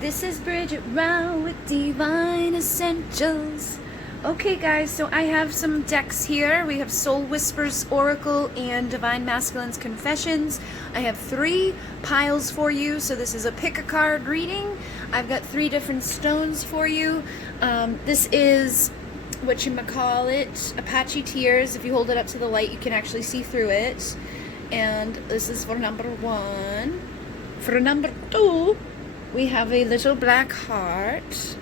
This is Bridget Rao with Divine Essentials. Okay guys, so I have some decks here. We have Soul Whispers Oracle and Divine Masculine's Confessions. I have 3 piles for you, so this is a pick a card reading. I've got 3 different stones for you. This is whatchamacallit, Apache Tears. If you hold it up to the light, you can actually see through it. And this is for number 1. For number 2, we have a little black heart.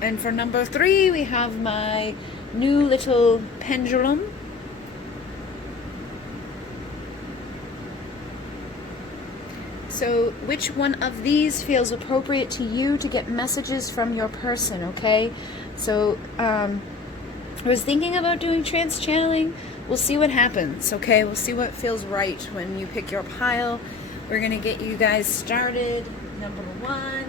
And for number 3, we have my new little pendulum. So which one of these feels appropriate to you to get messages from your person, okay? So I was thinking about doing trance channeling. We'll see what happens, okay? We'll see what feels right when you pick your pile. We're gonna get you guys started. Number 1.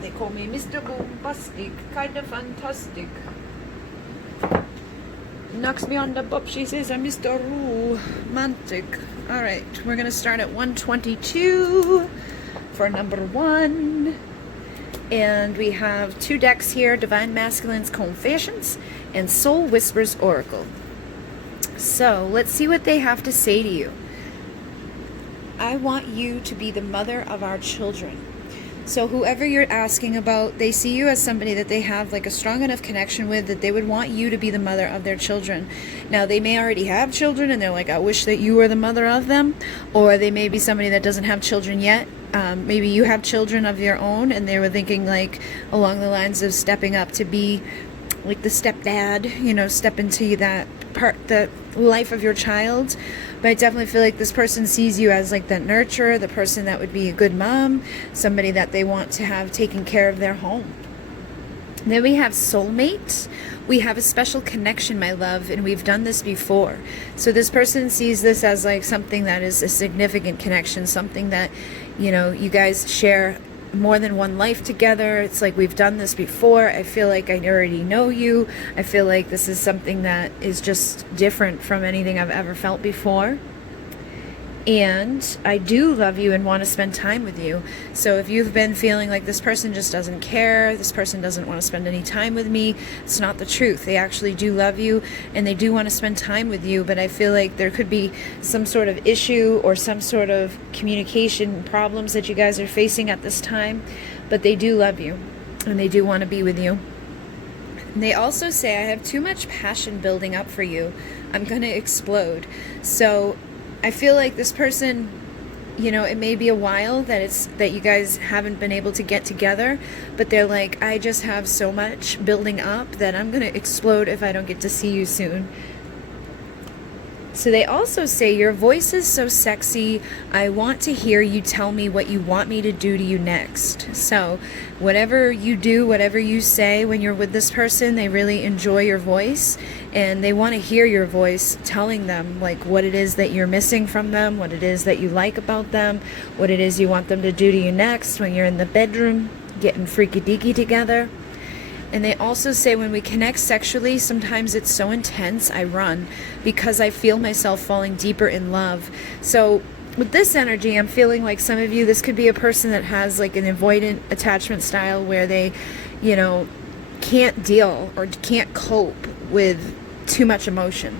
They call me Mr. Boombastic, kinda fantastic. Knocks me on the butt, she says I'm Mr. Romantic. Alright, we're gonna start at 122 for number 1. And we have 2 decks here, Divine Masculine's Confessions and Soul Whispers Oracle. So let's see what they have to say to you. I want you to be the mother of our children. So whoever you're asking about, they see you as somebody that they have like a strong enough connection with that they would want you to be the mother of their children. Now they may already have children and they're like, I wish that you were the mother of them. Or they may be somebody that doesn't have children yet. Maybe you have children of your own and they were thinking like along the lines of stepping up to be like the stepdad, you know, step into that part, the life of your child. But I definitely feel like this person sees you as like the nurturer, the person that would be a good mom, somebody that they want to have taking care of their home. Then we have soulmate. We have a special connection, my love, and we've done this before. So this person sees this as like something that is a significant connection, something that, you know, you guys share more than one life together. It's like we've done this before. I feel like I already know you. I feel like this is something that is just different from anything I've ever felt before. And I do love you and want to spend time with you. So if you've been feeling like this person just doesn't care, this person doesn't want to spend any time with me, it's not the truth. They actually do love you and they do want to spend time with you, but I feel like there could be some sort of issue or some sort of communication problems that you guys are facing at this time, but they do love you and they do want to be with you. And they also say, I have too much passion building up for you. I'm going to explode. So I feel like this person, you know, it may be a while that you guys haven't been able to get together, but they're like, I just have so much building up that I'm going to explode if I don't get to see you soon. So they also say, your voice is so sexy. I want to hear you tell me what you want me to do to you next. So whatever you do, whatever you say when you're with this person, they really enjoy your voice and they want to hear your voice telling them like what it is that you're missing from them, what it is that you like about them, what it is you want them to do to you next when you're in the bedroom getting freaky deaky together. And they also say when we connect sexually, sometimes it's so intense, I run because I feel myself falling deeper in love. So with this energy, I'm feeling like some of you, this could be a person that has like an avoidant attachment style where they, you know, can't deal or can't cope with too much emotion.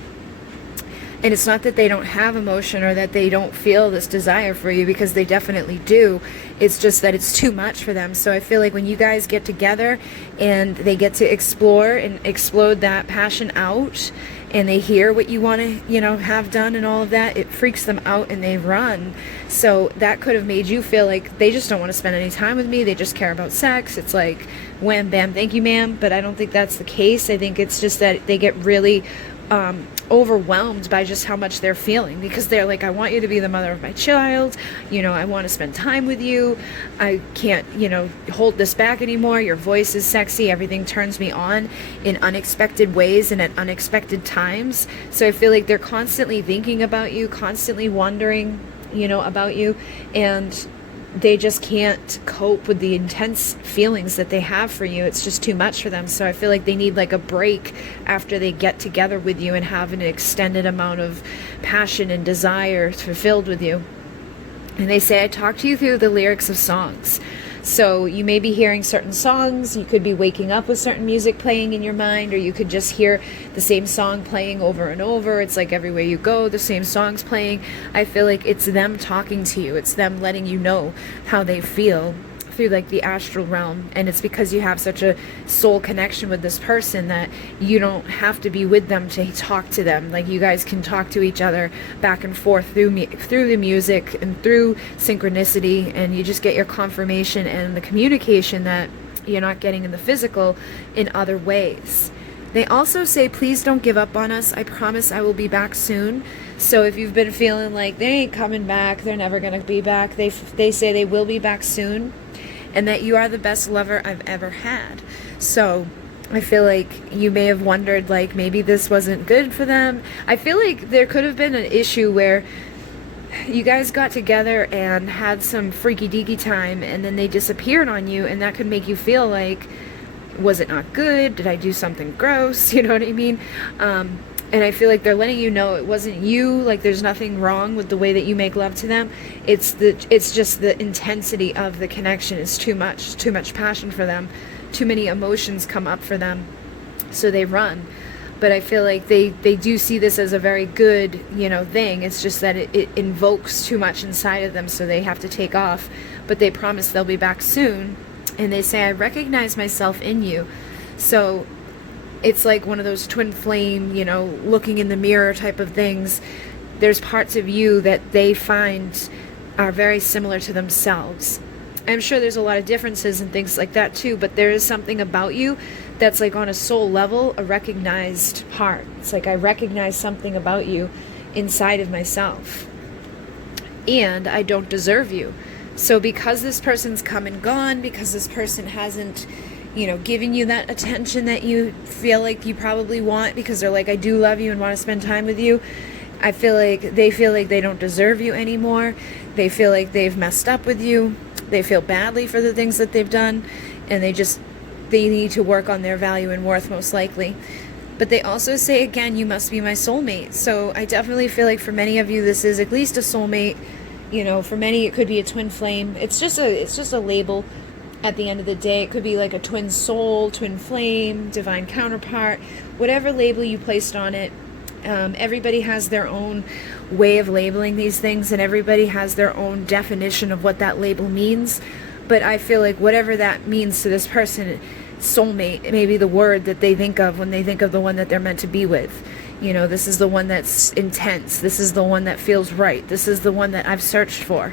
And it's not that they don't have emotion or that they don't feel this desire for you, because they definitely do. It's just that it's too much for them. So I feel like when you guys get together and they get to explore and explode that passion out and they hear what you want to, you know, have done and all of that, it freaks them out and they run. So that could have made you feel like they just don't want to spend any time with me. They just care about sex. It's like, wham, bam, thank you, ma'am. But I don't think that's the case. I think it's just that they get really overwhelmed by just how much they're feeling, because they're like, I want you to be the mother of my child, you know, I want to spend time with you, I can't, you know, hold this back anymore, your voice is sexy, everything turns me on in unexpected ways and at unexpected times. So I feel like they're constantly thinking about you, constantly wondering, you know, about you, and they just can't cope with the intense feelings that they have for you. It's just too much for them. So I feel like they need like a break after they get together with you and have an extended amount of passion and desire fulfilled with you. And they say, I talk to you through the lyrics of songs. So you may be hearing certain songs, you could be waking up with certain music playing in your mind, or you could just hear the same song playing over and over. It's like everywhere you go, the same song's playing. I feel like it's them talking to you. It's them letting you know how they feel through like the astral realm. And it's because you have such a soul connection with this person that you don't have to be with them to talk to them. Like you guys can talk to each other back and forth through the music and through synchronicity, and you just get your confirmation and the communication that you're not getting in the physical in other ways. They also say, please don't give up on us. I promise I will be back soon. So if you've been feeling like they ain't coming back, they're never going to be back, they say they will be back soon, and that you are the best lover I've ever had. So I feel like you may have wondered, like, maybe this wasn't good for them. I feel like there could have been an issue where you guys got together and had some freaky deaky time, and then they disappeared on you, and that could make you feel like, was it not good? Did I do something gross? You know what I mean? And I feel like they're letting you know it wasn't you. Like there's nothing wrong with the way that you make love to them. It's just the intensity of the connection is too much passion for them. Too many emotions come up for them, so they run. But I feel like they do see this as a very good, thing. It's just that it invokes too much inside of them, so they have to take off. But they promise they'll be back soon. And they say, I recognize myself in you. So it's like one of those twin flame, looking in the mirror type of things. There's parts of you that they find are very similar to themselves. I'm sure there's a lot of differences and things like that too, but there is something about you that's like on a soul level, a recognized part. It's like I recognize something about you inside of myself. And I don't deserve you. So because this person's come and gone, because this person hasn't giving you that attention that you feel like you probably want, because they're like, I do love you and want to spend time with you. I feel like they don't deserve you anymore. They feel like they've messed up with you. They feel badly for the things that they've done, and they need to work on their value and worth, most likely. But they also say, again, you must be my soulmate. So I definitely feel like for many of you, this is at least a soulmate. For many, it could be a twin flame. It's just a label. At the end of the day, it could be like a twin soul, twin flame, divine counterpart, whatever label you placed on it. Everybody has their own way of labeling these things, and everybody has their own definition of what that label means. But I feel like whatever that means to this person, soulmate, may be the word that they think of when they think of the one that they're meant to be with. This is the one that's intense. This is the one that feels right. This is the one that I've searched for.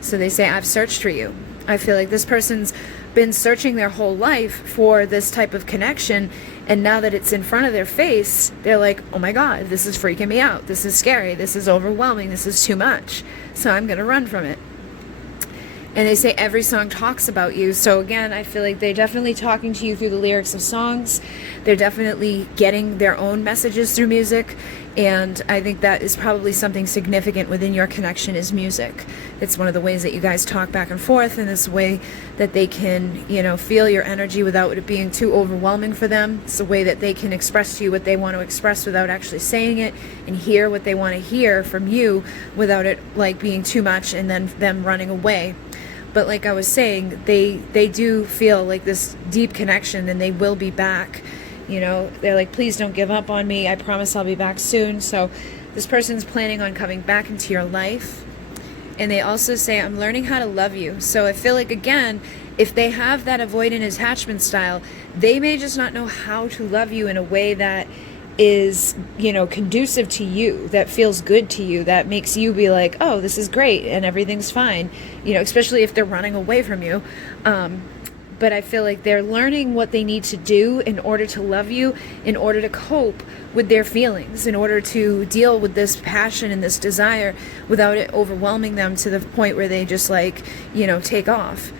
So they say, I've searched for you. I feel like this person's been searching their whole life for this type of connection, and now that it's in front of their face, they're like, oh my God, this is freaking me out. This is scary. This is overwhelming. This is too much. So I'm going to run from it. And they say every song talks about you. So again, I feel like they're definitely talking to you through the lyrics of songs. They're definitely getting their own messages through music. And I think that is probably something significant within your connection is music. It's one of the ways that you guys talk back and forth, and this way that they can, feel your energy without it being too overwhelming for them. It's a way that they can express to you what they want to express without actually saying it, and hear what they want to hear from you without it like being too much and then them running away. But like I was saying, they do feel like this deep connection, and they will be back. They're like, please don't give up on me. I promise I'll be back soon. So this person's planning on coming back into your life. And they also say, I'm learning how to love you. So I feel like, again, if they have that avoidant attachment style, they may just not know how to love you in a way that is, conducive to you, that feels good to you, that makes you be like, oh, this is great and everything's fine, especially if they're running away from you. But I feel like they're learning what they need to do in order to love you, in order to cope with their feelings, in order to deal with this passion and this desire without it overwhelming them to the point where they just take off.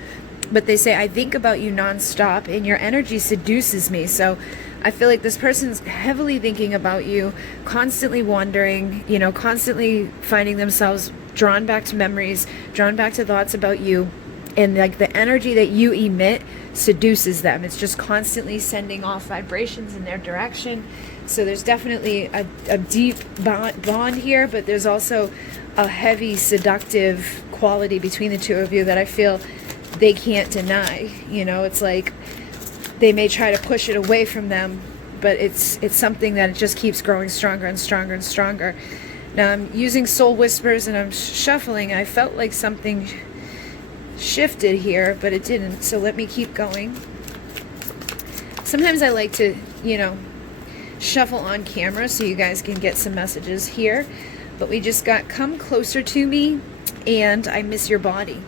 But they say, I think about you nonstop and your energy seduces me. So I feel like this person's heavily thinking about you, constantly wondering, constantly finding themselves drawn back to memories, drawn back to thoughts about you. And like the energy that you emit seduces them. It's just constantly sending off vibrations in their direction. So there's definitely a deep bond here, but there's also a heavy seductive quality between the two of you that I feel they can't deny. You know, it's like they may try to push it away from them, but it's something that it just keeps growing stronger and stronger and stronger. Now I'm using soul whispers and I'm shuffling. I felt like something shifted here, but it didn't. So let me keep going. Sometimes I like to, you know, shuffle on camera so you guys can get some messages here. But we just got come closer to me and I miss your body.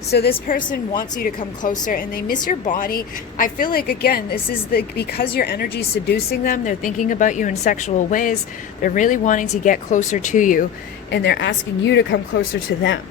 So this person wants you to come closer and they miss your body. I feel like, again, this is because your energy is seducing them. They're thinking about you in sexual ways. They're really wanting to get closer to you and they're asking you to come closer to them.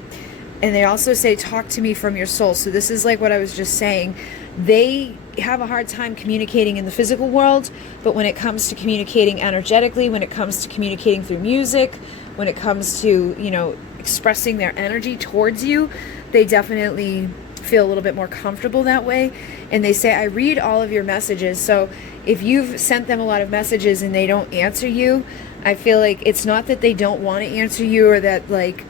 And they also say, talk to me from your soul. So this is like what I was just saying. They have a hard time communicating in the physical world, but when it comes to communicating energetically, when it comes to communicating through music, when it comes to, you know, expressing their energy towards you, they definitely feel a little bit more comfortable that way. And they say, I read all of your messages. So if you've sent them a lot of messages and they don't answer you, I feel like it's not that they don't want to answer you or that, like,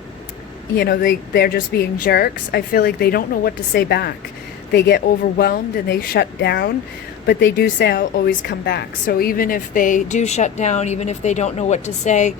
you know, they're just being jerks. I feel like they don't know what to say back. They get overwhelmed and they shut down, but they do say, I'll always come back. So even if they do shut down, even if they don't know what to say,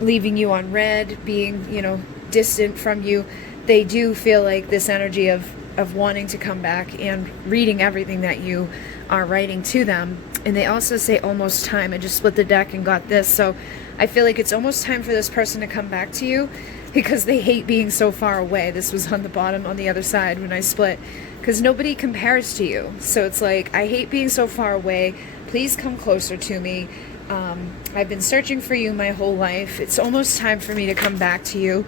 leaving you on red, being, you know, distant from you, they do feel like this energy of wanting to come back and reading everything that you are writing to them. And they also say almost time. I just split the deck and got this. So I feel like it's almost time for this person to come back to you because they hate being so far away. This was on the bottom on the other side when I split, because nobody compares to you. So it's like, I hate being so far away. Please come closer to me. I've been searching for you my whole life. It's almost time for me to come back to you.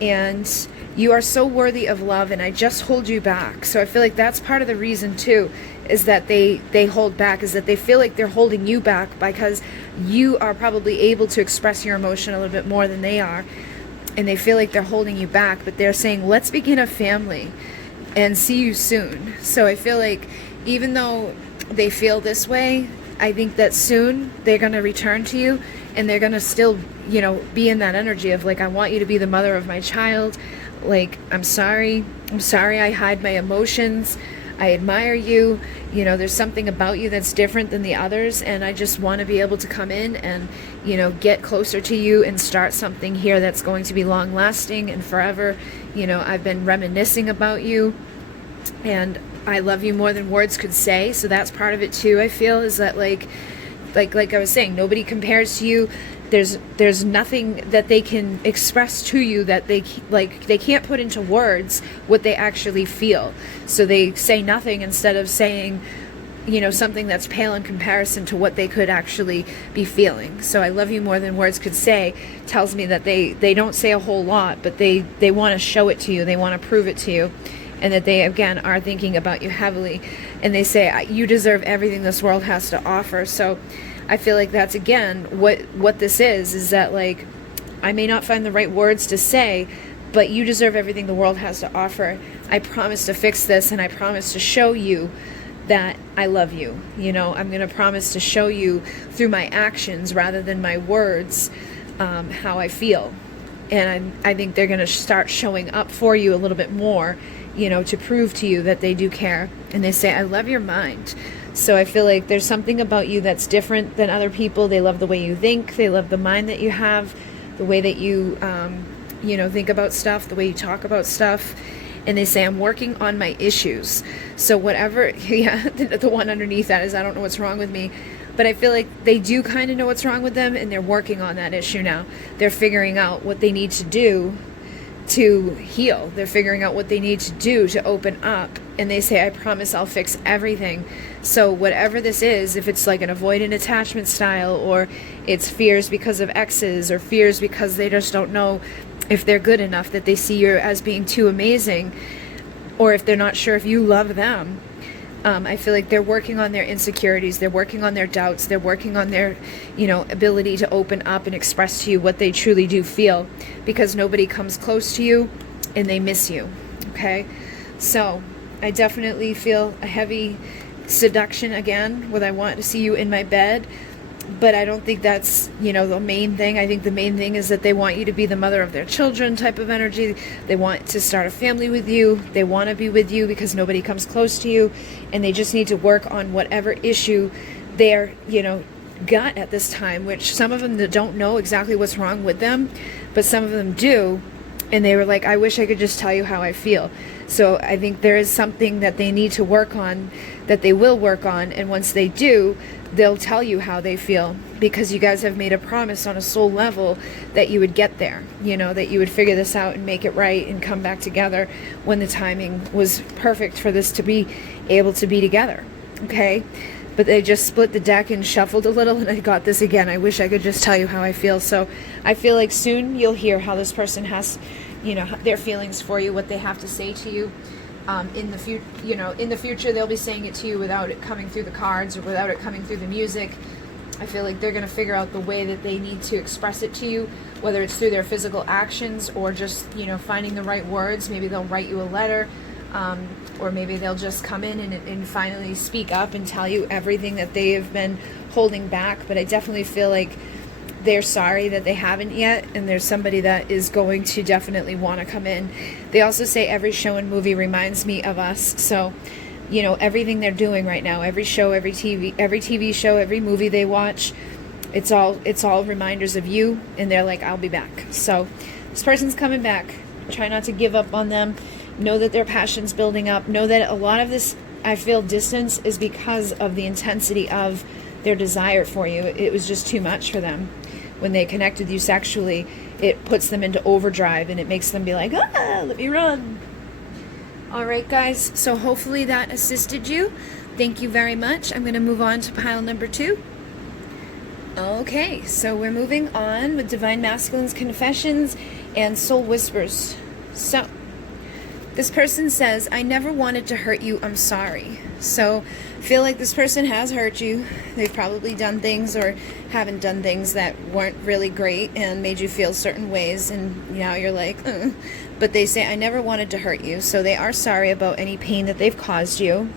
And you are so worthy of love, and I just hold you back. So I feel like that's part of the reason too, is that they hold back, is that they feel like they're holding you back because you are probably able to express your emotion a little bit more than they are. And they feel like they're holding you back, but they're saying, let's begin a family and see you soon. So I feel like even though they feel this way, I think that soon they're going to return to you and they're going to still, you know, be in that energy of like, I want you to be the mother of my child. Like, I'm sorry I hide my emotions. I admire you. You know, there's something about you that's different than the others, and I just want to be able to come in and, you know, get closer to you and start something here that's going to be long lasting and forever. You know, I've been reminiscing about you and I love you more than words could say. So that's part of it too, I feel, is that like I was saying, nobody compares to you. There's nothing that they can express to you that they can't put into words what they actually feel. So they say nothing instead of saying, you know, something that's pale in comparison to what they could actually be feeling. So I love you more than words could say tells me that they don't say a whole lot, but they want to show it to you. They want to prove it to you. And that they, again, are thinking about you heavily. And they say, you deserve everything this world has to offer. So I feel like that's, again, what this is that, like, I may not find the right words to say, but you deserve everything the world has to offer. I promise to fix this, and I promise to show you that I love you. You know, I'm going to promise to show you through my actions rather than my words how I feel. And I think they're going to start showing up for you a little bit more, you know, to prove to you that they do care. And they say, I love your mind. So I feel like there's something about you that's different than other people. They love the way you think. They love the mind that you have, the way that you, you know, think about stuff, the way you talk about stuff. And they say, I'm working on my issues. So whatever, yeah, the one underneath that is, I don't know what's wrong with me. But I feel like they do kind of know what's wrong with them, and they're working on that issue now. They're figuring out what they need to do to heal. They're figuring out what they need to do to open up. And they say, I promise I'll fix everything. So whatever this is, if it's like an avoidant attachment style, or it's fears because of exes, or fears because they just don't know if they're good enough, that they see you as being too amazing, or if they're not sure if you love them, I feel like they're working on their insecurities, they're working on their doubts, they're working on their, ability to open up and express to you what they truly do feel, because nobody comes close to you and they miss you, okay? So I definitely feel a heavy seduction again, where I want to see you in my bed. But I don't think that's, the main thing. I think the main thing is that they want you to be the mother of their children type of energy. They want to start a family with you. They want to be with you because nobody comes close to you. And they just need to work on whatever issue they're, got at this time, which some of them don't know exactly what's wrong with them, but some of them do. And they were like, I wish I could just tell you how I feel. So I think there is something that they need to work on, that they will work on. And once they do, they'll tell you how they feel, because you guys have made a promise on a soul level that you would get there, that you would figure this out and make it right and come back together when the timing was perfect for this to be able to be together. Okay. But they just split the deck and shuffled a little, and I got this again. I wish I could just tell you how I feel. So I feel like soon you'll hear how this person has, their feelings for you, what they have to say to you. In the future, they'll be saying it to you without it coming through the cards or without it coming through the music. I feel like they're going to figure out the way that they need to express it to you, whether it's through their physical actions or just, finding the right words. Maybe they'll write you a letter, or maybe they'll just come in and finally speak up and tell you everything that they have been holding back. But I definitely feel like they're sorry that they haven't yet, and there's somebody that is going to definitely want to come in. They also say every show and movie reminds me of us. So, everything they're doing right now, every show, every TV show, every movie they watch, it's all reminders of you, and they're like, I'll be back. So this person's coming back. Try not to give up on them. Know that their passion's building up. Know that a lot of this, I feel, distance is because of the intensity of their desire for you. It was just too much for them. When they connect with you sexually, it puts them into overdrive, and it makes them be like, let me run. All right, guys. So hopefully that assisted you. Thank you very much. I'm going to move on to pile number 2. Okay, so we're moving on with Divine Masculine's Confessions and Soul Whispers. So this person says, I never wanted to hurt you. I'm sorry. So I feel like this person has hurt you. They've probably done things or haven't done things that weren't really great and made you feel certain ways. And now you're like, But they say, I never wanted to hurt you. So they are sorry about any pain that they've caused you.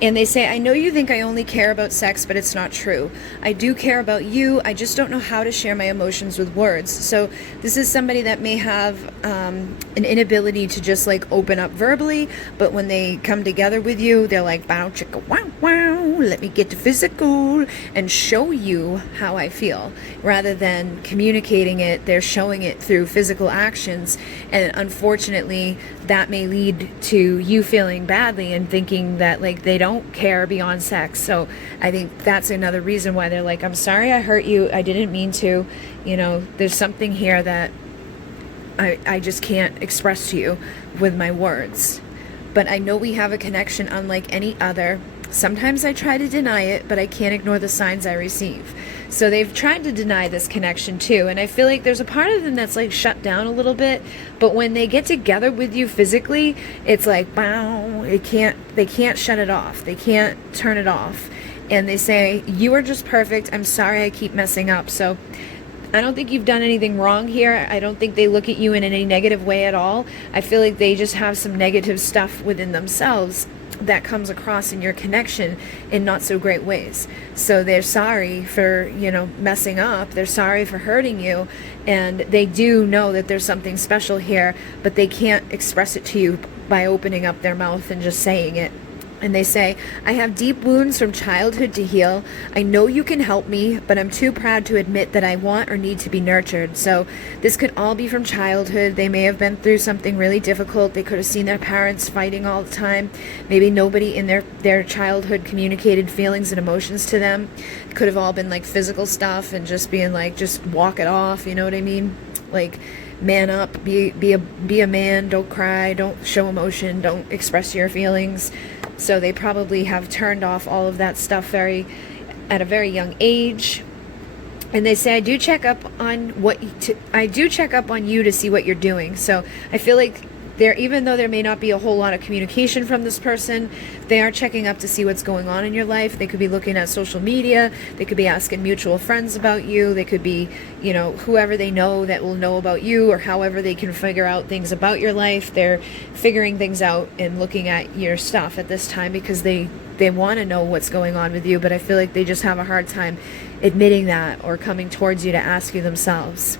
And they say, I know you think I only care about sex, but it's not true. I do care about you. I just don't know how to share my emotions with words. So this is somebody that may have an inability to just like open up verbally, but when they come together with you, they're like, bow, chicka, wow, wow, let me get to physical and show you how I feel. Rather than communicating it, they're showing it through physical actions. And unfortunately, that may lead to you feeling badly and thinking that like they don't care beyond sex. So I think that's another reason why they're like, I'm sorry I hurt you. I didn't mean to. There's something here that I just can't express to you with my words. But I know we have a connection unlike any other. Sometimes I try to deny it, but I can't ignore the signs I receive. So they've tried to deny this connection too, and I feel like there's a part of them that's like shut down a little bit, but when they get together with you physically, it's like, bow, they can't shut it off. They can't turn it off. And they say, you are just perfect. I'm sorry I keep messing up. So I don't think you've done anything wrong here. I don't think they look at you in any negative way at all. I feel like they just have some negative stuff within themselves that comes across in your connection in not so great ways. So they're sorry for, messing up. They're sorry for hurting you. And they do know that there's something special here, but they can't express it to you by opening up their mouth and just saying it. And they say, I have deep wounds from childhood to heal. I know you can help me, but I'm too proud to admit that I want or need to be nurtured. So this could all be from childhood. They may have been through something really difficult. They could have seen their parents fighting all the time. Maybe nobody in their childhood communicated feelings and emotions to them. It could have all been like physical stuff and just being like, just walk it off. You know what I mean? Like, man up, be a man, don't cry, don't show emotion, don't express your feelings. So they probably have turned off all of that stuff at a very young age. And they say, I do check up on you to see what you're doing. So I feel like even though there may not be a whole lot of communication from this person, they are checking up to see what's going on in your life. They could be looking at social media. They could be asking mutual friends about you. They could be, you know, whoever they know that will know about you, or however they can figure out things about your life. They're figuring things out and looking at your stuff at this time because they want to know what's going on with you, but I feel like they just have a hard time admitting that or coming towards you to ask you themselves,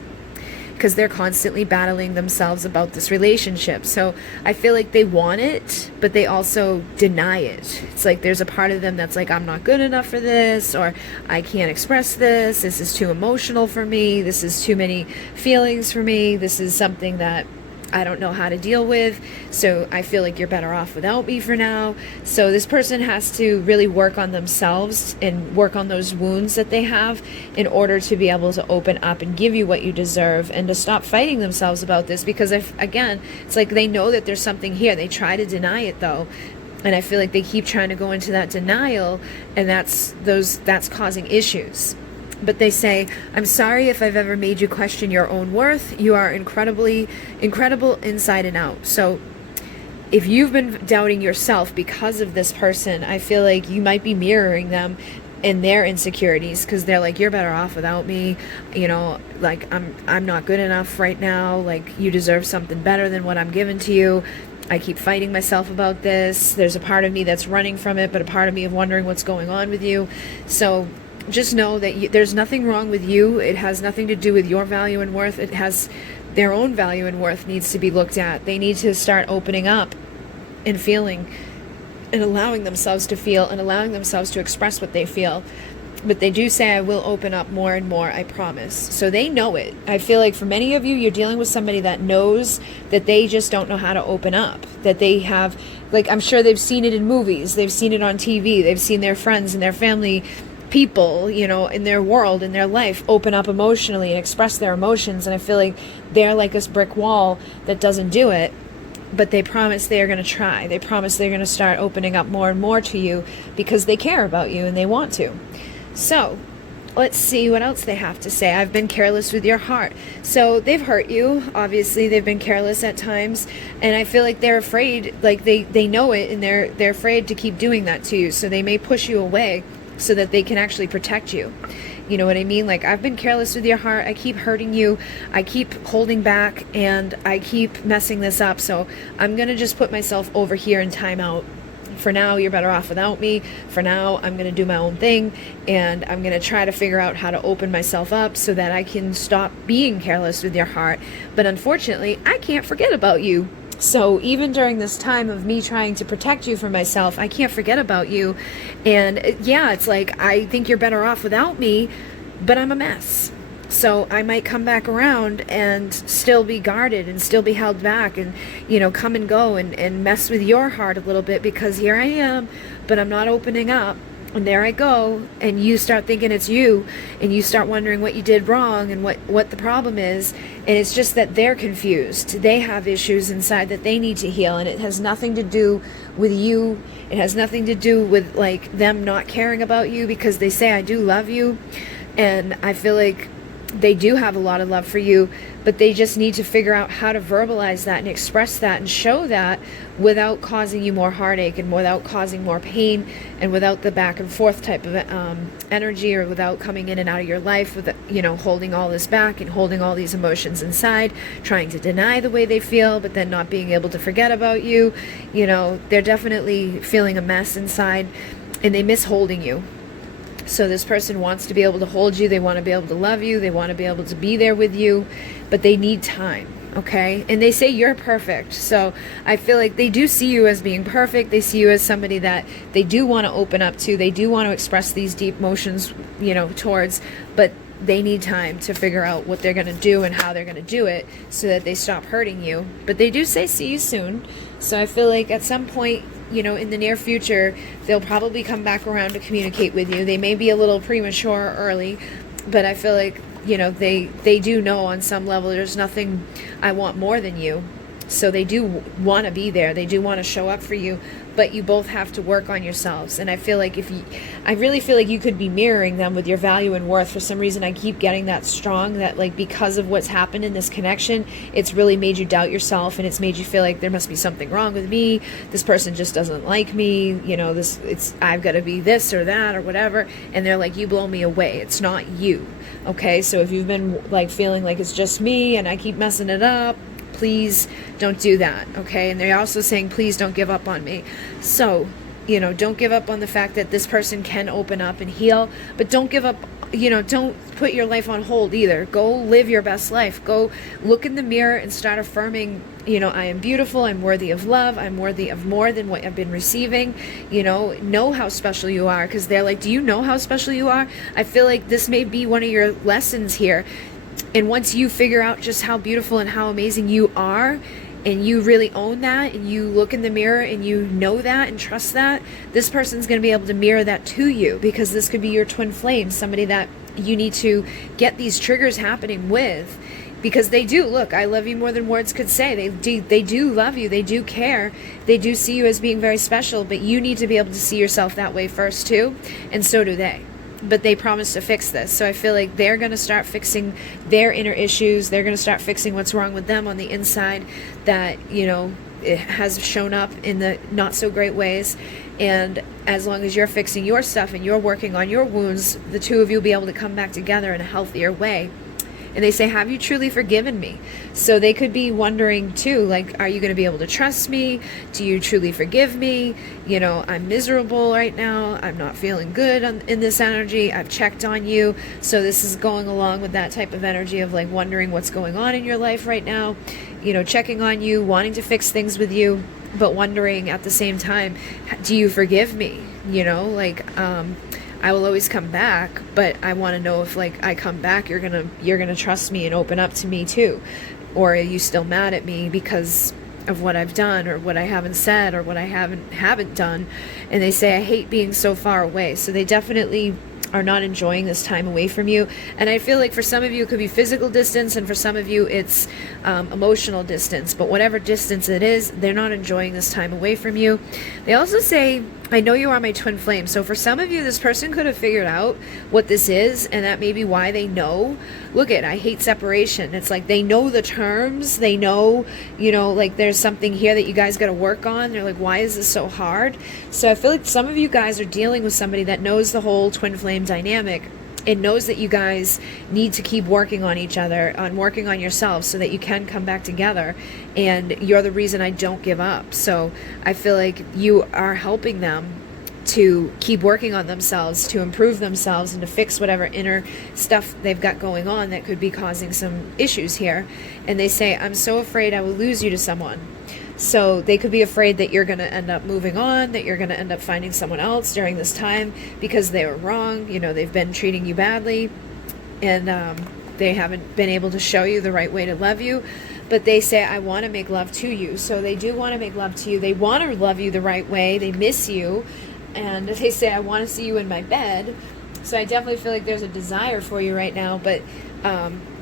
because they're constantly battling themselves about this relationship. So I feel like they want it, but they also deny it. It's like there's a part of them that's like, I'm not good enough for this, or I can't express this. This is too emotional for me. This is too many feelings for me. This is something that I don't know how to deal with, so I feel like you're better off without me for now. So this person has to really work on themselves and work on those wounds that they have in order to be able to open up and give you what you deserve, and to stop fighting themselves about this, because again, it's like they know that there's something here. They try to deny it though, and I feel like they keep trying to go into that denial, and that's causing issues. But they say, I'm sorry if I've ever made you question your own worth. You are incredible inside and out. So if you've been doubting yourself because of this person, I feel like you might be mirroring them in their insecurities, because they're like, you're better off without me. You know, like I'm not good enough right now. Like, you deserve something better than what I'm giving to you. I keep fighting myself about this. There's a part of me that's running from it, but a part of me of wondering what's going on with you. So just know that there's nothing wrong with you. It has nothing to do with your value and worth. It has their own value and worth needs to be looked at. They need to start opening up and feeling and allowing themselves to feel and allowing themselves to express what they feel. But they do say, I will open up more and more, I promise. So they know it. I feel like for many of you, you're dealing with somebody that knows that they just don't know how to open up. That they have, like, I'm sure they've seen it in movies. They've seen it on TV. They've seen their friends and their family people, you know, in their world, in their life, open up emotionally and express their emotions. And I feel like they're like this brick wall that doesn't do it, but they promise they are going to try. They promise they're going to start opening up more and more to you because they care about you and they want to. So let's see what else they have to say. I've been careless with your heart. So they've hurt you. Obviously, they've been careless at times. And I feel like they're afraid, like they know it, and they're afraid to keep doing that to you. So they may push you away so that they can actually protect you. You know what I mean? Like, I've been careless with your heart. I keep hurting you. I keep holding back, and I keep messing this up. So I'm going to just put myself over here in timeout. For now, you're better off without me. For now, I'm going to do my own thing, and I'm going to try to figure out how to open myself up so that I can stop being careless with your heart. But unfortunately, I can't forget about you. So even during this time of me trying to protect you from myself, I can't forget about you. And yeah, it's like, I think you're better off without me, but I'm a mess. So I might come back around and still be guarded and still be held back and, you know, come and go and mess with your heart a little bit, because here I am, but I'm not opening up. And there I go, and you start thinking it's you, and you start wondering what you did wrong and what the problem is. And it's just that they're confused. They have issues inside that they need to heal, and it has nothing to do with you. It has nothing to do with, like, them not caring about you, because they say, I do love you. And I feel like they do have a lot of love for you, but they just need to figure out how to verbalize that and express that and show that without causing you more heartache and without causing more pain and without the back and forth type of energy, or without coming in and out of your life with, you know, holding all this back and holding all these emotions inside, trying to deny the way they feel, but then not being able to forget about you. You know, they're definitely feeling a mess inside, and they miss holding you. So this person wants to be able to hold you. They want to be able to love you. They want to be able to be there with you, but they need time. Okay. And they say you're perfect. So I feel like they do see you as being perfect. They see you as somebody that they do want to open up to. They do want to express these deep emotions, you know, towards, but they need time to figure out what they're going to do and how they're going to do it so that they stop hurting you. But they do say, see you soon. So I feel like at some point, you know, in the near future, they'll probably come back around to communicate with you. They may be a little premature or early, but I feel like, you know, they do know on some level there's nothing I want more than you. So they do want to be there. They do want to show up for you, but you both have to work on yourselves. And I feel like I really feel like you could be mirroring them with your value and worth. For some reason, I keep getting that strong, that like because of what's happened in this connection, it's really made you doubt yourself, and it's made you feel like there must be something wrong with me. This person just doesn't like me. You know, I've got to be this or that or whatever. And they're like, you blow me away. It's not you. Okay. So if you've been like feeling like it's just me and I keep messing it up, please don't do that. Okay. And they're also saying, please don't give up on me. So, you know, don't give up on the fact that this person can open up and heal, but don't give up. You know, don't put your life on hold either. Go live your best life. Go look in the mirror and start affirming, you know, I am beautiful. I'm worthy of love. I'm worthy of more than what I've been receiving. You know how special you are, because they're like, do you know how special you are? I feel like this may be one of your lessons here. And once you figure out just how beautiful and how amazing you are, and you really own that, and you look in the mirror and you know that and trust that, this person's going to be able to mirror that to you, because this could be your twin flame, somebody that you need to get these triggers happening with, because they do. Look, I love you more than words could say. They do love you. They do care. They do see you as being very special, but you need to be able to see yourself that way first too, and so do they. But they promise to fix this. So I feel like they're going to start fixing their inner issues. They're going to start fixing what's wrong with them on the inside that, you know, it has shown up in the not so great ways. And as long as you're fixing your stuff and you're working on your wounds, the two of you will be able to come back together in a healthier way. And they say, have you truly forgiven me? So they could be wondering too, like, are you going to be able to trust me? Do you truly forgive me? You know, I'm miserable right now. I'm not feeling good in this energy. I've checked on you. So this is going along with that type of energy of like wondering what's going on in your life right now, you know, checking on you, wanting to fix things with you, but wondering at the same time, do you forgive me? You know, like, I will always come back, but I want to know if like I come back, you're gonna trust me and open up to me too, or are you still mad at me because of what I've done or what I haven't said or what I haven't done? And they say, I hate being so far away. So they definitely are not enjoying this time away from you. And I feel like for some of you it could be physical distance, and for some of you it's emotional distance. But whatever distance it is, they're not enjoying this time away from you. They also say, I know you are my twin flame. So for some of you, this person could have figured out what this is, and that may be why they know. Look at, I hate separation. It's like they know the terms. They know, you know, like there's something here that you guys got to work on. They're like, why is this so hard? So I feel like some of you guys are dealing with somebody that knows the whole twin flame dynamic. It knows that you guys need to keep working on each other, on working on yourselves so that you can come back together. And you're the reason I don't give up. So I feel like you are helping them to keep working on themselves, to improve themselves, and to fix whatever inner stuff they've got going on that could be causing some issues here. And they say, I'm so afraid I will lose you to someone. So they could be afraid that you're going to end up moving on, that you're going to end up finding someone else during this time because they were wrong. You know, they've been treating you badly, and they haven't been able to show you the right way to love you. But they say, I want to make love to you. So they do want to make love to you. They want to love you the right way. They miss you. And they say, I want to see you in my bed. So I definitely feel like there's a desire for you right now, but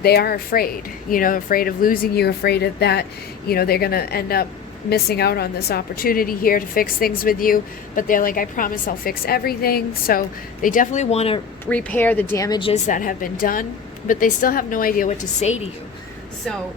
they are afraid, you know, afraid of losing you, afraid of that, you know, they're going to end up missing out on this opportunity here to fix things with you. But they're like, I promise I'll fix everything. So they definitely want to repair the damages that have been done, but they still have no idea what to say to you. So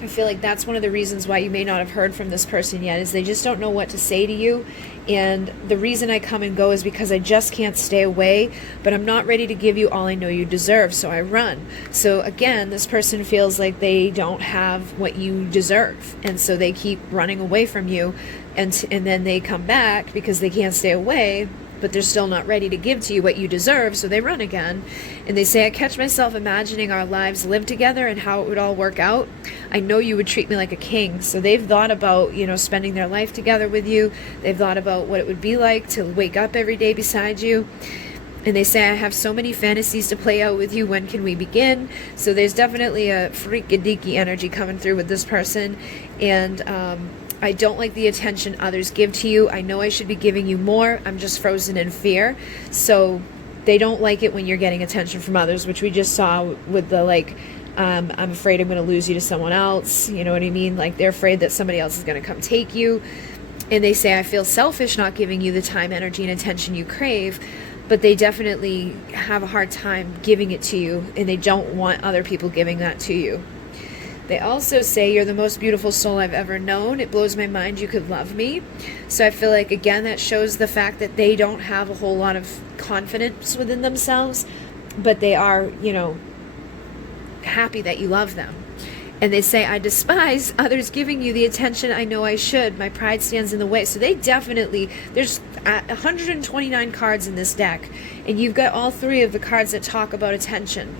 I feel like that's one of the reasons why you may not have heard from this person yet, is they just don't know what to say to you. And the reason I come and go is because I just can't stay away, but I'm not ready to give you all I know you deserve, so I run. So again, this person feels like they don't have what you deserve, and so they keep running away from you, and then they come back because they can't stay away, but they're still not ready to give to you what you deserve, so they run again. And they say, I catch myself imagining our lives live together and how it would all work out. I know you would treat me like a king. So they've thought about, you know, spending their life together with you. They've thought about what it would be like to wake up every day beside you. And they say, I have so many fantasies to play out with you. When can we begin? So there's definitely a freaky-deaky energy coming through with this person. And I don't like the attention others give to you. I know I should be giving you more. I'm just frozen in fear. So they don't like it when you're getting attention from others, which we just saw with the like I'm afraid I'm going to lose you to someone else. You know what I mean? Like, they're afraid that somebody else is going to come take you. And they say, I feel selfish not giving you the time, energy, and attention you crave. But they definitely have a hard time giving it to you, and they don't want other people giving that to you. They also say, you're the most beautiful soul I've ever known. It blows my mind you could love me. So I feel like, again, that shows the fact that they don't have a whole lot of confidence within themselves, but they are, you know, happy that you love them. And they say, I despise others giving you the attention I know I should. My pride stands in the way. So they definitely, there's 129 cards in this deck, and you've got all 3 of the cards that talk about attention.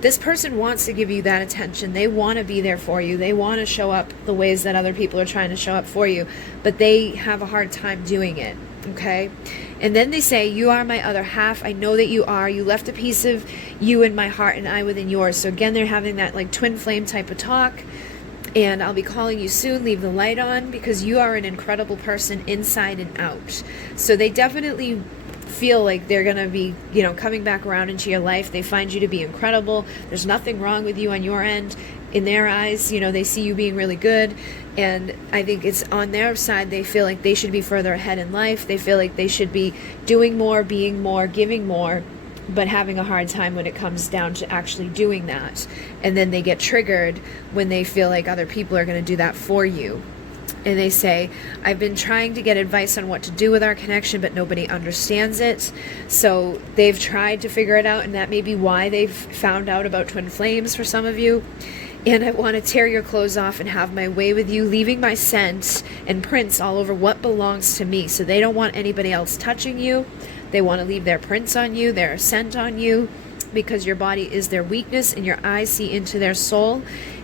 This person wants to give you that attention. They want to be there for you. They want to show up the ways that other people are trying to show up for you, but they have a hard time doing it. Okay? And then they say, you are my other half. I know that you are. You left a piece of you in my heart and I within yours. So again, they're having that like twin flame type of talk. And I'll be calling you soon. Leave the light on, because you are an incredible person inside and out. So they definitely feel like they're going to be, you know, coming back around into your life. They find you to be incredible. There's nothing wrong with you on your end. In their eyes, you know, they see you being really good. And I think it's on their side, they feel like they should be further ahead in life. They feel like they should be doing more, being more, giving more, but having a hard time when it comes down to actually doing that. And then they get triggered when they feel like other people are going to do that for you. And they say, I've been trying to get advice on what to do with our connection, but nobody understands it. So they've tried to figure it out, and that may be why they've found out about twin flames for some of you. And I want to tear your clothes off and have my way with you, leaving my scent and prints all over what belongs to me. So they don't want anybody else touching you. They want to leave their prints on you, their scent on you, because your body is their weakness and your eyes see into their soul.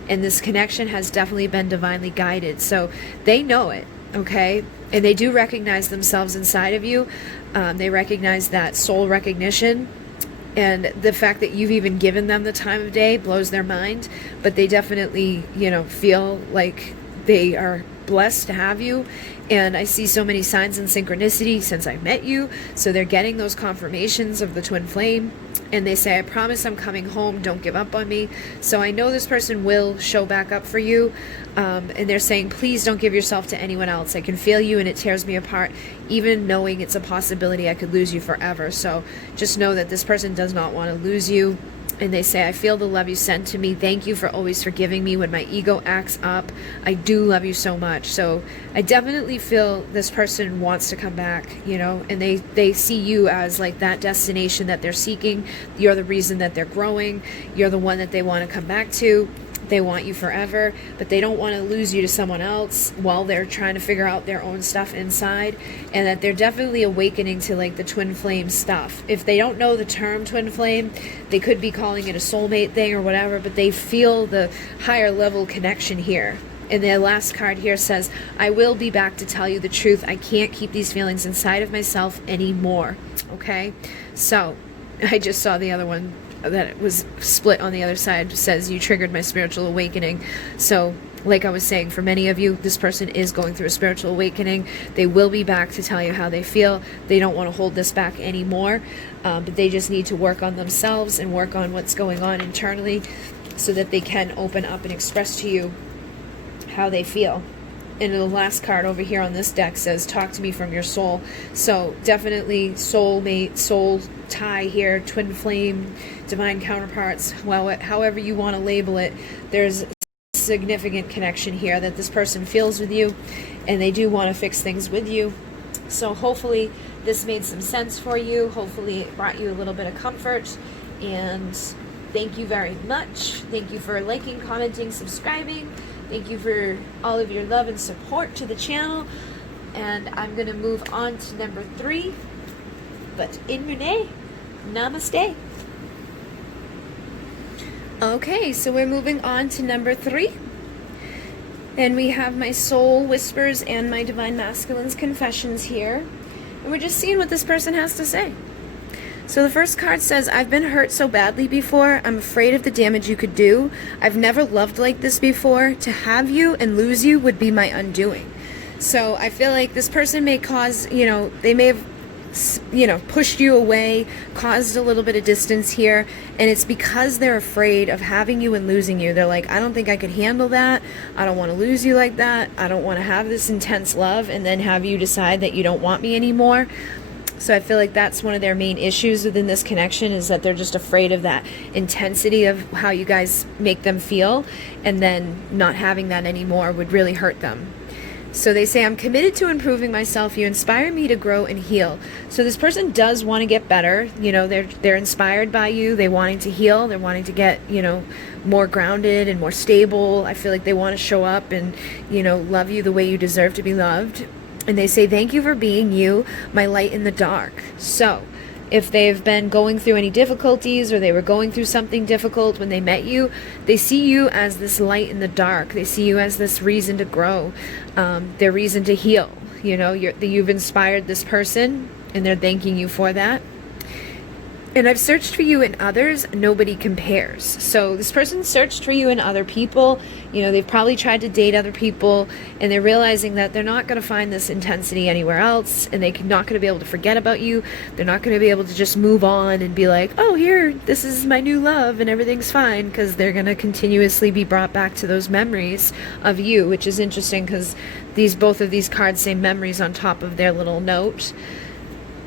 And this connection has definitely been divinely guided. So they know it, okay? And they do recognize themselves inside of you. They recognize that soul recognition. And the fact that you've even given them the time of day blows their mind. But they definitely, you know, feel like they are blessed to have you. And I see so many signs and synchronicity since I met you. So they're getting those confirmations of the twin flame. And they say, I promise I'm coming home. Don't give up on me. So I know this person will show back up for you. And they're saying, please don't give yourself to anyone else. I can feel you and it tears me apart. Even knowing it's a possibility I could lose you forever. So just know that this person does not want to lose you. And they say, I feel the love you send to me. Thank you for always forgiving me when my ego acts up. I do love you so much. So I definitely feel this person wants to come back, you know, and they see you as like that destination that they're seeking. You're the reason that they're growing. You're the one that they want to come back to. They want you forever, but they don't want to lose you to someone else while they're trying to figure out their own stuff inside. And that they're definitely awakening to like the twin flame stuff. If they don't know the term twin flame, they could be calling it a soulmate thing or whatever, but they feel the higher level connection here. And the last card here says, I will be back to tell you the truth. I can't keep these feelings inside of myself anymore. Okay, so I just saw the other one that it was split on the other side. Says, you triggered my spiritual awakening. So like I was saying, for many of you, this person is going through a spiritual awakening. They will be back to tell you how they feel. They don't want to hold this back anymore, but they just need to work on themselves and work on what's going on internally so that they can open up and express to you how they feel. And the last card over here on this deck says, talk to me from your soul. So definitely soulmate, soul tie here, twin flame, divine counterparts, well, however you want to label it. There's significant connection here that this person feels with you, and they do want to fix things with you. So hopefully this made some sense for you. Hopefully it brought you a little bit of comfort. And thank you very much. Thank you for liking, commenting, subscribing. Thank you for all of your love and support to the channel. And I'm going to move on to number 3. But in Munay, namaste. Okay, so we're moving on to number 3. And we have my soul whispers and my divine masculine's confessions here. And we're just seeing what this person has to say. So the first card says, I've been hurt so badly before. I'm afraid of the damage you could do. I've never loved like this before. To have you and lose you would be my undoing. So I feel like this person may cause, you know, they may have pushed you away, caused a little bit of distance here, and it's because they're afraid of having you and losing you. They're like, I don't think I could handle that. I don't want to lose you like that. I don't want to have this intense love and then have you decide that you don't want me anymore. So I feel like that's one of their main issues within this connection, is that they're just afraid of that intensity of how you guys make them feel, and then not having that anymore would really hurt them. So they say, I'm committed to improving myself. You inspire me to grow and heal. So this person does want to get better. They're inspired by you. They're wanting to heal. They're wanting to get, more grounded and more stable. I feel like they want to show up and, love you the way you deserve to be loved. And they say, thank you for being you, my light in the dark. So if they've been going through any difficulties, or they were going through something difficult when they met you, they see you as this light in the dark. They see you as this reason to grow, their reason to heal. You've inspired this person, and they're thanking you for that. And I've searched for you in others. Nobody compares. So this person searched for you in other people. They've probably tried to date other people, and they're realizing that they're not going to find this intensity anywhere else, and they're not going to be able to forget about you. They're not going to be able to just move on and be like, oh, here, this is my new love and everything's fine, because they're going to continuously be brought back to those memories of you, which is interesting because both of these cards say memories on top of their little note.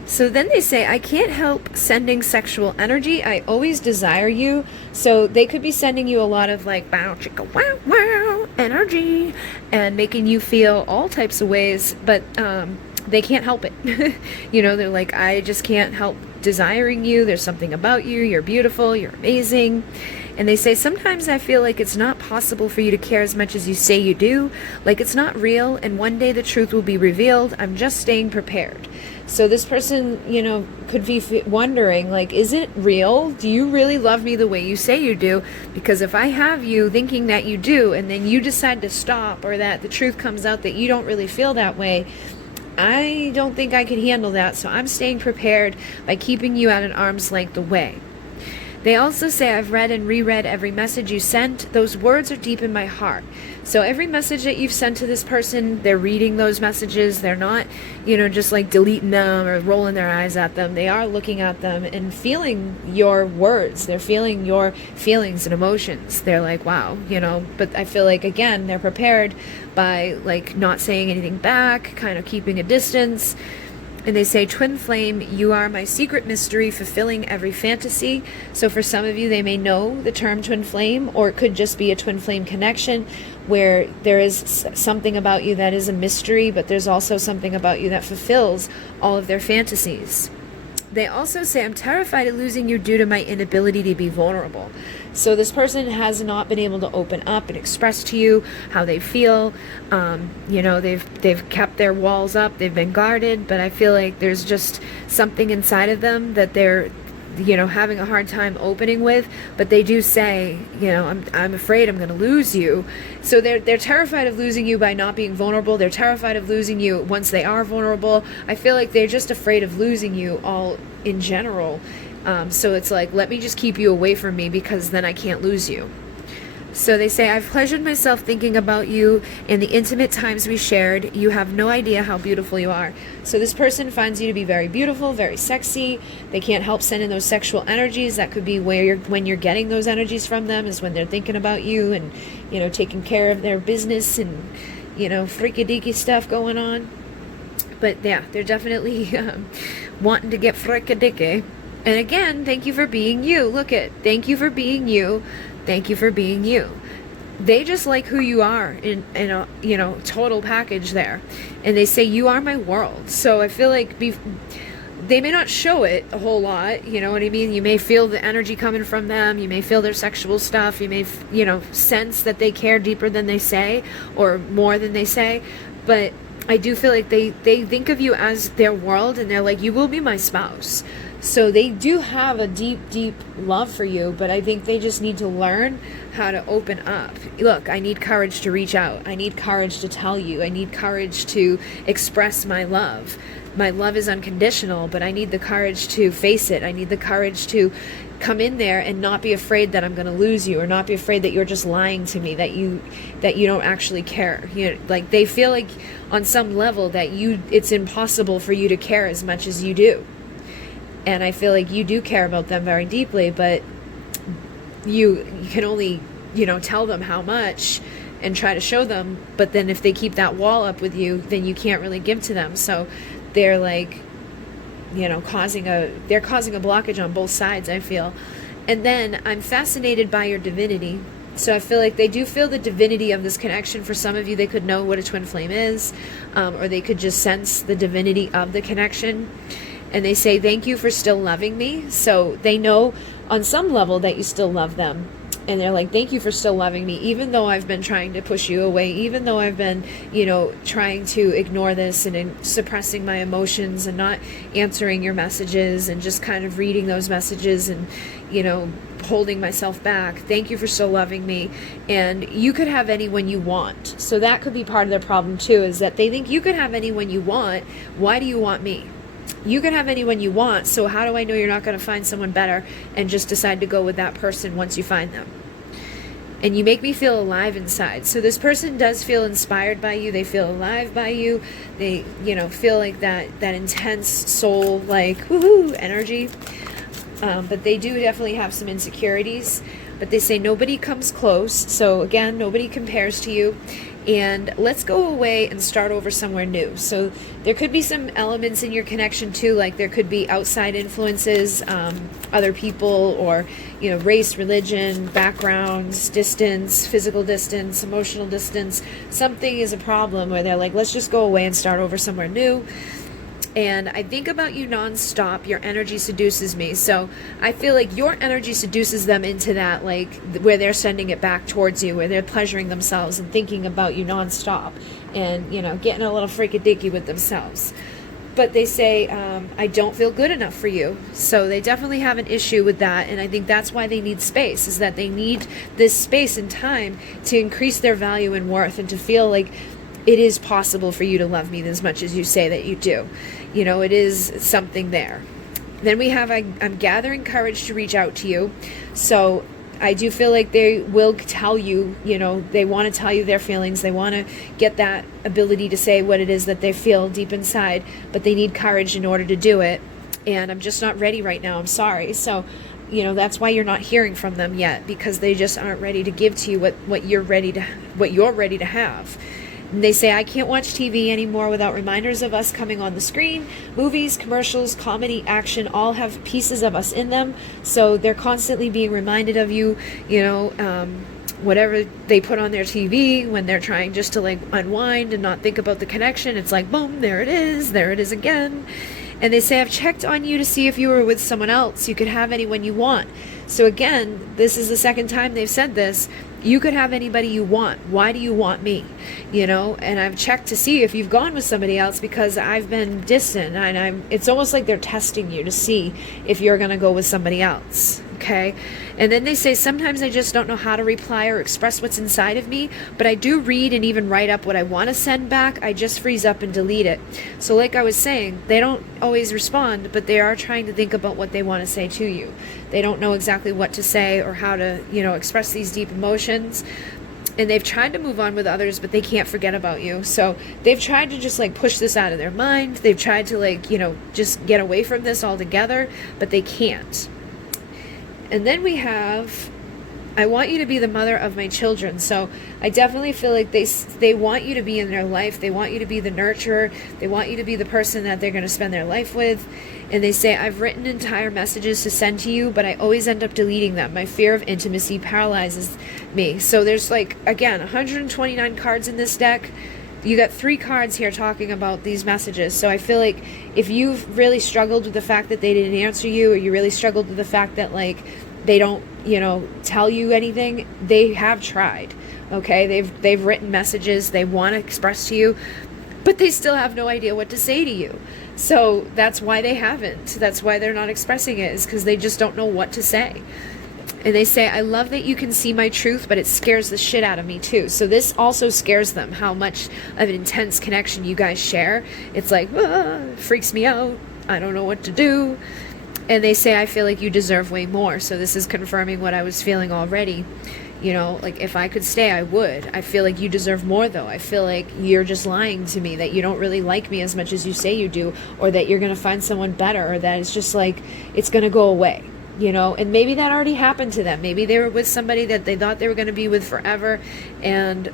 So then they say, I can't help sending sexual energy. I always desire you. So they could be sending you a lot of like, bow, chicka, wow, wow, energy, and making you feel all types of ways, but they can't help it. They're like, I just can't help desiring you. There's something about you. You're beautiful. You're amazing. And they say, sometimes I feel like it's not possible for you to care as much as you say you do. Like it's not real, and one day the truth will be revealed. I'm just staying prepared. So this person, could be wondering, like, is it real? Do you really love me the way you say you do? Because if I have you thinking that you do, and then you decide to stop, or that the truth comes out that you don't really feel that way, I don't think I can handle that. So I'm staying prepared by keeping you at an arm's length away. They also say, I've read and reread every message you sent. Those words are deep in my heart. So every message that you've sent to this person, they're reading those messages. They're not, just like deleting them or rolling their eyes at them. They are looking at them and feeling your words. They're feeling your feelings and emotions. They're like, wow, but I feel like, again, they're prepared by like not saying anything back, kind of keeping a distance. And they say, twin flame, you are my secret mystery, fulfilling every fantasy. So for some of you, they may know the term twin flame, or it could just be a twin flame connection where there is something about you that is a mystery, but there's also something about you that fulfills all of their fantasies. They also say, I'm terrified of losing you due to my inability to be vulnerable. So this person has not been able to open up and express to you how they feel. They've kept their walls up. They've been guarded, but I feel like there's just something inside of them that they're having a hard time opening with. But they do say, I'm afraid I'm going to lose you. So they're terrified of losing you by not being vulnerable. They're terrified of losing you once they are vulnerable. I feel like they're just afraid of losing you all in general. So it's like, let me just keep you away from me, because then I can't lose you. So they say, I've pleasured myself thinking about you and the intimate times we shared. You have no idea how beautiful you are. So this person finds you to be very beautiful, very sexy. They can't help sending those sexual energies. That could be when you're getting those energies from them, is when they're thinking about you and, taking care of their business and, freaky-deaky stuff going on. But yeah, they're definitely wanting to get fricka-dicky. And again, thank you for being you. Thank you for being you. Thank you for being you. They just like who you are in a total package there. And they say, you are my world. So I feel like they may not show it a whole lot, you know what I mean? You may feel the energy coming from them. You may feel their sexual stuff. You may, sense that they care deeper than they say, or more than they say. But I do feel like they think of you as their world, and they're like, you will be my spouse. So they do have a deep, deep love for you, but I think they just need to learn how to open up. Look, I need courage to reach out. I need courage to tell you. I need courage to express my love. My love is unconditional, but I need the courage to face it. I need the courage to, come in there and not be afraid that I'm going to lose you, or not be afraid that you're just lying to me, that you don't actually care. You know, like they feel like on some level that it's impossible for you to care as much as you do. And I feel like you do care about them very deeply, but you can only, tell them how much and try to show them. But then if they keep that wall up with you, then you can't really give to them. So they're like, causing a blockage on both sides, I feel. And then I'm fascinated by your divinity. So I feel like they do feel the divinity of this connection. For some of you, they could know what a twin flame is, or they could just sense the divinity of the connection. And they say, thank you for still loving me. So they know on some level that you still love them. And they're like, thank you for still loving me, even though I've been trying to push you away, even though I've been, trying to ignore this and suppressing my emotions and not answering your messages and just kind of reading those messages and, holding myself back. Thank you for still loving me. And you could have anyone you want. So that could be part of their problem too, is that they think you could have anyone you want. Why do you want me? You can have anyone you want, so how do I know you're not going to find someone better and just decide to go with that person once you find them? And you make me feel alive inside. So this person does feel inspired by you. They feel alive by you. They, feel like that intense soul, like, woohoo, energy. But they do definitely have some insecurities. But they say nobody comes close. So again, nobody compares to you. And let's go away and start over somewhere new. So there could be some elements in your connection too, like there could be outside influences, other people, or race, religion, backgrounds, distance, physical distance, emotional distance. Something is a problem where they're like, let's just go away and start over somewhere new. And I think about you nonstop. Your energy seduces me. So I feel like your energy seduces them into that, like where they're sending it back towards you, where they're pleasuring themselves and thinking about you nonstop and, getting a little freaky-dicky with themselves. But they say, I don't feel good enough for you. So they definitely have an issue with that. And I think that's why they need space, is that they need this space and time to increase their value and worth and to feel like it is possible for you to love me as much as you say that you do. It is something there. Then we have, I'm gathering courage to reach out to you. So I do feel like they will tell you, they want to tell you their feelings. They want to get that ability to say what it is that they feel deep inside, but they need courage in order to do it. And I'm just not ready right now. I'm sorry. So, that's why you're not hearing from them yet, because they just aren't ready to give to you what you're ready to have. And they say, I can't watch TV anymore without reminders of us coming on the screen. Movies, commercials, comedy, action, all have pieces of us in them. So they're constantly being reminded of you, whatever they put on their TV when they're trying just to like unwind and not think about the connection. It's like, boom, there it is again. And they say, I've checked on you to see if you were with someone else. You could have anyone you want. So again, this is the second time they've said this. You could have anybody you want. Why do you want me? And I've checked to see if you've gone with somebody else because I've been distant. And it's almost like they're testing you to see if you're going to go with somebody else. Okay. And then they say, sometimes I just don't know how to reply or express what's inside of me, but I do read and even write up what I want to send back. I just freeze up and delete it. So like I was saying, they don't always respond, but they are trying to think about what they want to say to you. They don't know exactly what to say or how to, express these deep emotions. And they've tried to move on with others, but they can't forget about you. So they've tried to just like push this out of their mind. They've tried to just get away from this altogether, but they can't. And then we have, I want you to be the mother of my children. So I definitely feel like they want you to be in their life. They want you to be the nurturer. They want you to be the person that they're going to spend their life with. And they say, I've written entire messages to send to you, but I always end up deleting them. My fear of intimacy paralyzes me. So there's again, 129 cards in this deck. You got 3 cards here talking about these messages. So I feel like if you've really struggled with the fact that they didn't answer you, or you really struggled with the fact that they don't, tell you anything, they have tried. Okay, they've written messages they want to express to you, but they still have no idea what to say to you. So that's why they haven't. That's why they're not expressing it, is because they just don't know what to say. And they say, I love that you can see my truth, but it scares the shit out of me too. So this also scares them, how much of an intense connection you guys share. It's like, freaks me out. I don't know what to do. And they say, I feel like you deserve way more. So this is confirming what I was feeling already. You know, like if I could stay, I would. I feel like you deserve more, though. I feel like you're just lying to me, that you don't really like me as much as you say you do, or that you're going to find someone better, or that it's just like, it's going to go away, you know? And maybe that already happened to them. Maybe they were with somebody that they thought they were going to be with forever, and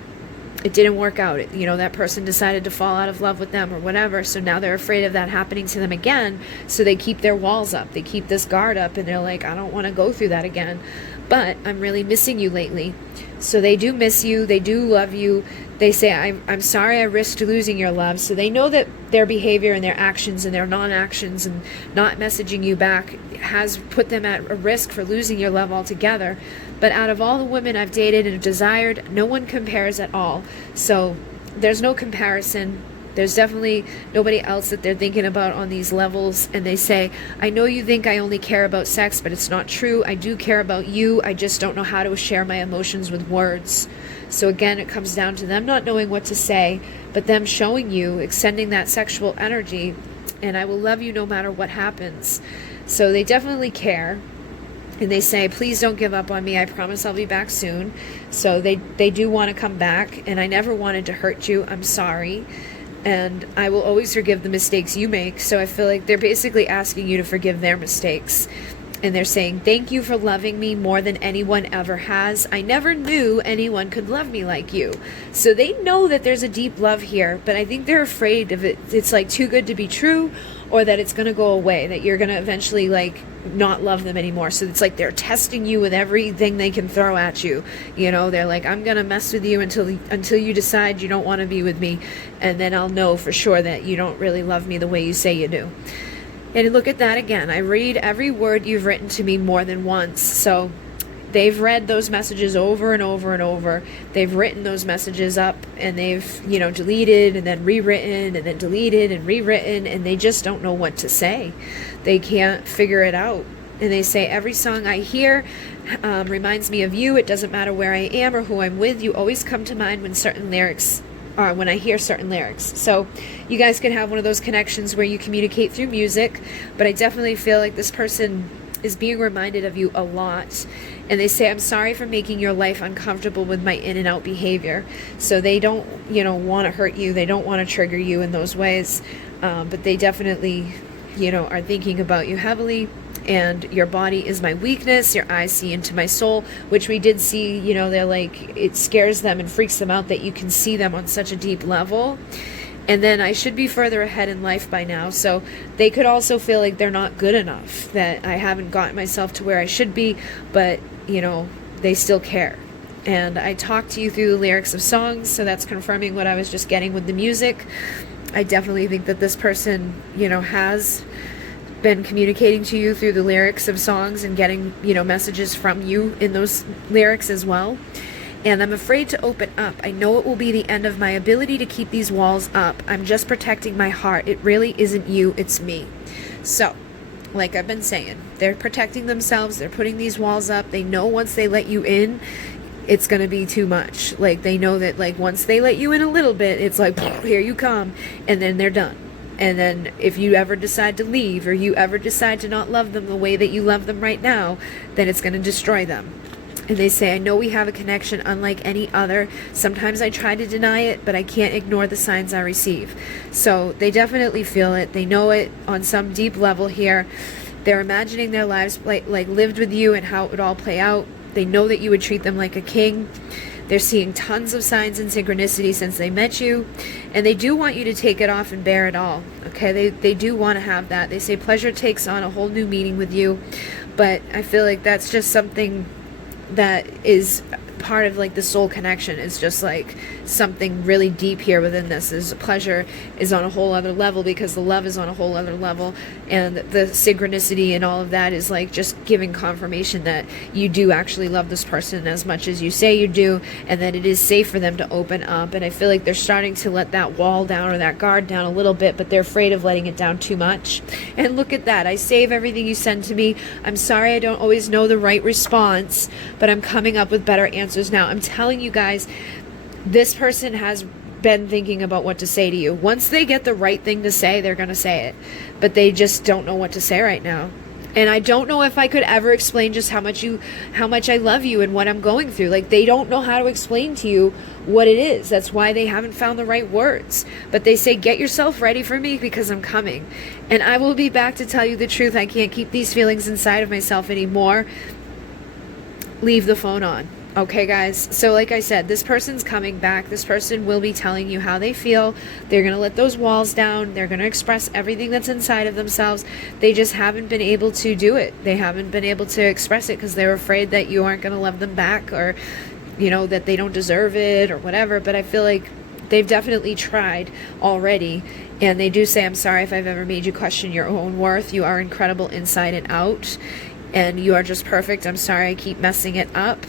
it didn't work out. You know, that person decided to fall out of love with them or whatever. So now they're afraid of that happening to them again. So they keep their walls up. They keep this guard up, and they're like, I don't want to go through that again. But I'm really missing you lately. So they do miss you. They do love you. They say, I'm sorry I risked losing your love. So they know that their behavior and their actions and their non-actions and not messaging you back has put them at a risk for losing your love altogether. But out of all the women I've dated and desired, no one compares at all. So there's no comparison. There's definitely nobody else that they're thinking about on these levels. And they say, I know you think I only care about sex, but it's not true. I do care about you. I just don't know how to share my emotions with words. So again, it comes down to them not knowing what to say, but them showing you, extending that sexual energy, and I will love you no matter what happens. So they definitely care. And they say, please don't give up on me. I promise I'll be back soon. So they do want to come back. And I never wanted to hurt you. I'm sorry. And I will always forgive the mistakes you make. So I feel like they're basically asking you to forgive their mistakes. And they're saying, thank you for loving me more than anyone ever has. I never knew anyone could love me like you. So they know that there's a deep love here, but I think they're afraid of it. It's like too good to be true, or that it's going to go away, that you're going to eventually like not love them anymore. So it's like they're testing you with everything they can throw at you. You know, they're like, I'm going to mess with you until you decide you don't want to be with me. And then I'll know for sure that you don't really love me the way you say you do. And look at that again. I read every word you've written to me more than once. So they've read those messages over and over and over. They've written those messages up, and they've, you know, deleted and then rewritten and then deleted and rewritten, and they just don't know what to say. They can't figure it out. And they say, every song I hear reminds me of you. It doesn't matter where I am or who I'm with. You always come to mind when when I hear certain lyrics. So you guys can have one of those connections where you communicate through music, but I definitely feel like this person is being reminded of you a lot. And they say, I'm sorry for making your life uncomfortable with my in and out behavior. So they don't, you know, want to hurt you. They don't want to trigger you in those ways. But they definitely, you know, are thinking about you heavily. And your body is my weakness. Your eyes see into my soul, which we did see, you know, they're like, it scares them and freaks them out that you can see them on such a deep level. And then I should be further ahead in life by now. So they could also feel like they're not good enough, that I haven't gotten myself to where I should be, but, you know, they still care. And I talked to you through the lyrics of songs, so that's confirming what I was just getting with the music. I definitely think that this person, you know, has been communicating to you through the lyrics of songs and getting, you know, messages from you in those lyrics as well. And I'm afraid to open up. I know it will be the end of my ability to keep these walls up. I'm just protecting my heart. It really isn't you, it's me. So, like I've been saying, they're protecting themselves. They're putting these walls up. They know once they let you in, it's going to be too much. Like, they know that, like, once they let you in a little bit, it's like, here you come, and then they're done. And then if you ever decide to leave, or you ever decide to not love them the way that you love them right now, then it's going to destroy them. And they say, I know we have a connection unlike any other. Sometimes I try to deny it, but I can't ignore the signs I receive. So they definitely feel it. They know it on some deep level here. They're imagining their lives like lived with you and how it would all play out. They know that you would treat them like a king. They're seeing tons of signs and synchronicity since they met you. And they do want you to take it off and bear it all. Okay, they do want to have that. They say pleasure takes on a whole new meaning with you. But I feel like that's just something that is part of like the soul connection. It's just like something really deep here within this. Is pleasure is on a whole other level because the love is on a whole other level, and the synchronicity and all of that is like just giving confirmation that you do actually love this person as much as you say you do, and that it is safe for them to open up. And I feel like they're starting to let that wall down or that guard down a little bit, but they're afraid of letting it down too much. And look at that. I save everything you send to me. I'm sorry I don't always know the right response, but I'm coming up with better answers now. I'm telling you guys, this person has been thinking about what to say to you. Once they get the right thing to say, they're going to say it. But they just don't know what to say right now. And I don't know if I could ever explain just how much I love you and what I'm going through. Like, they don't know how to explain to you what it is. That's why they haven't found the right words. But they say, get yourself ready for me because I'm coming. And I will be back to tell you the truth. I can't keep these feelings inside of myself anymore. Leave the phone on. Okay, guys? So like I said, this person's coming back. This person will be telling you how they feel. They're going to let those walls down. They're going to express everything that's inside of themselves. They just haven't been able to do it. They haven't been able to express it because they're afraid that you aren't going to love them back, or, you know, that they don't deserve it or whatever. But I feel like they've definitely tried already. And they do say, I'm sorry if I've ever made you question your own worth. You are incredible inside and out. And you are just perfect. I'm sorry I keep messing it up.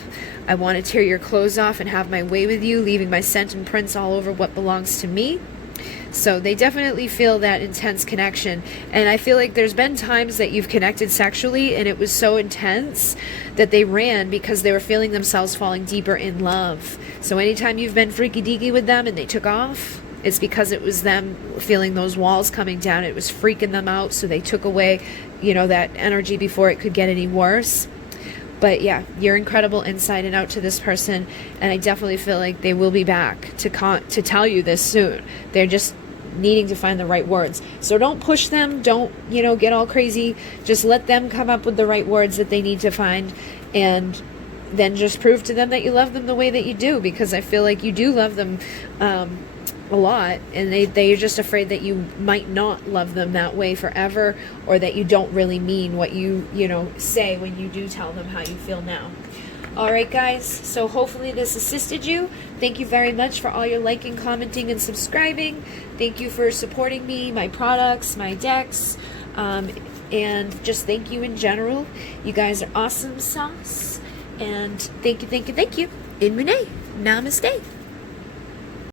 I want to tear your clothes off and have my way with you, leaving my scent and prints all over what belongs to me. So they definitely feel that intense connection. And I feel like there's been times that you've connected sexually and it was so intense that they ran because they were feeling themselves falling deeper in love. So anytime you've been freaky deaky with them and they took off, it's because it was them feeling those walls coming down. It was freaking them out. So they took away, you know, that energy before it could get any worse. But yeah, you're incredible inside and out to this person, and I definitely feel like they will be back to tell you this soon. They're just needing to find the right words. So don't push them. Don't, you know, get all crazy. Just let them come up with the right words that they need to find, and then just prove to them that you love them the way that you do, because I feel like you do love them a lot, and they're just afraid that you might not love them that way forever, or that you don't really mean what you say when you do tell them how you feel now. All right, guys, so hopefully this assisted you. Thank you very much for all your liking, commenting, and subscribing. Thank you for supporting me, my products, my decks, and just thank you in general. You guys are awesome sauce, and thank you. In Munay. Namaste.